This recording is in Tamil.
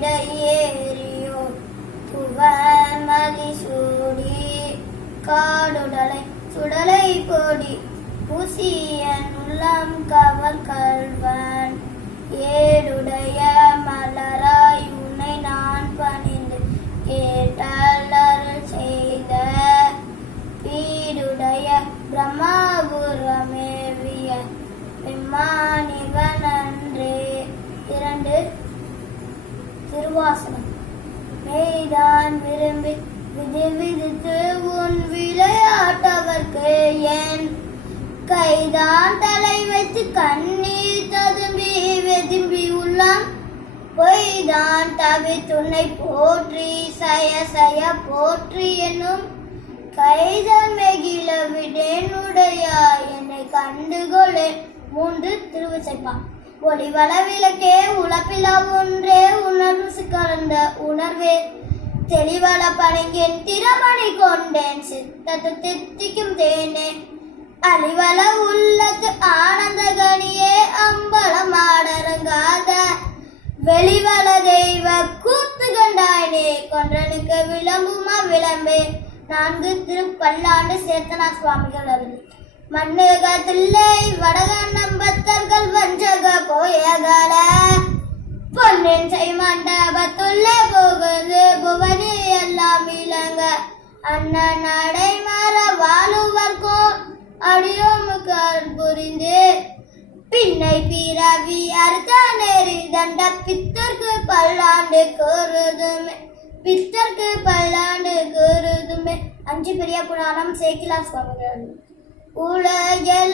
விடையேறியோ புவர் மதிசூடி. காடுடலை சுடலை கொடி பூசியன் உள்ளம் கவர் கல்வன் ஏடு திருவாசனம். மெய்தான் விரும்பி விதி விதித்து உன் விளையாட்டவர்க்கு என் கைதான் தலை வைத்து கண்ணீர் ததும்பி வெதும்பி உள்ளான். பொய்தான் தவி துணை போற்றி சய சய போற்றி என்னும் கைதான் மெகிழ விடேனுடையா என்னை கண்டுகொள்ளே மூன்று திருவிசைப்பான் ஒளிவள விளக்கே உழப்பிலா ஒன்றே உணர்வு கலந்த உணர்வே. தெளிவள பணிங்கின் திறமணி கொண்டேன் சித்தத்து தித்திக்கும் தேனே. அழிவள உள்ளத்து ஆனந்த கனியே அம்பலம் ஆடரங்காத. வெளிவள தெய்வ கூத்து கண்டாயினே கொன்றனுக்கு விளம்புமா விளம்பே. நான்கு திருப்பல்லாண்டு சேத்தனா சுவாமிகள் அருள். மண்ணுகத்தில்லை வடக நம்பத்தர்கள் வஞ்சக போயகல. பொன்னின் செய் மண்டபத்துள்ளே போகுது புவனி எல்லாம் இளங்க. அண்ணன் நடை மாற வாழுவர்க்கோ அடியோமுக்கால் புரிந்து. பின்னை பிறவி அறுத்த நெறி தண்ட பித்தர்க்கு பல்லாண்டு கூறுதுமே. பித்தர்க்கு பல்லாண்டு கூறுதுமே. அஞ்சு பெரிய புராணம் சேக்கிலா சுவாமிகள். உலகெல்லாம்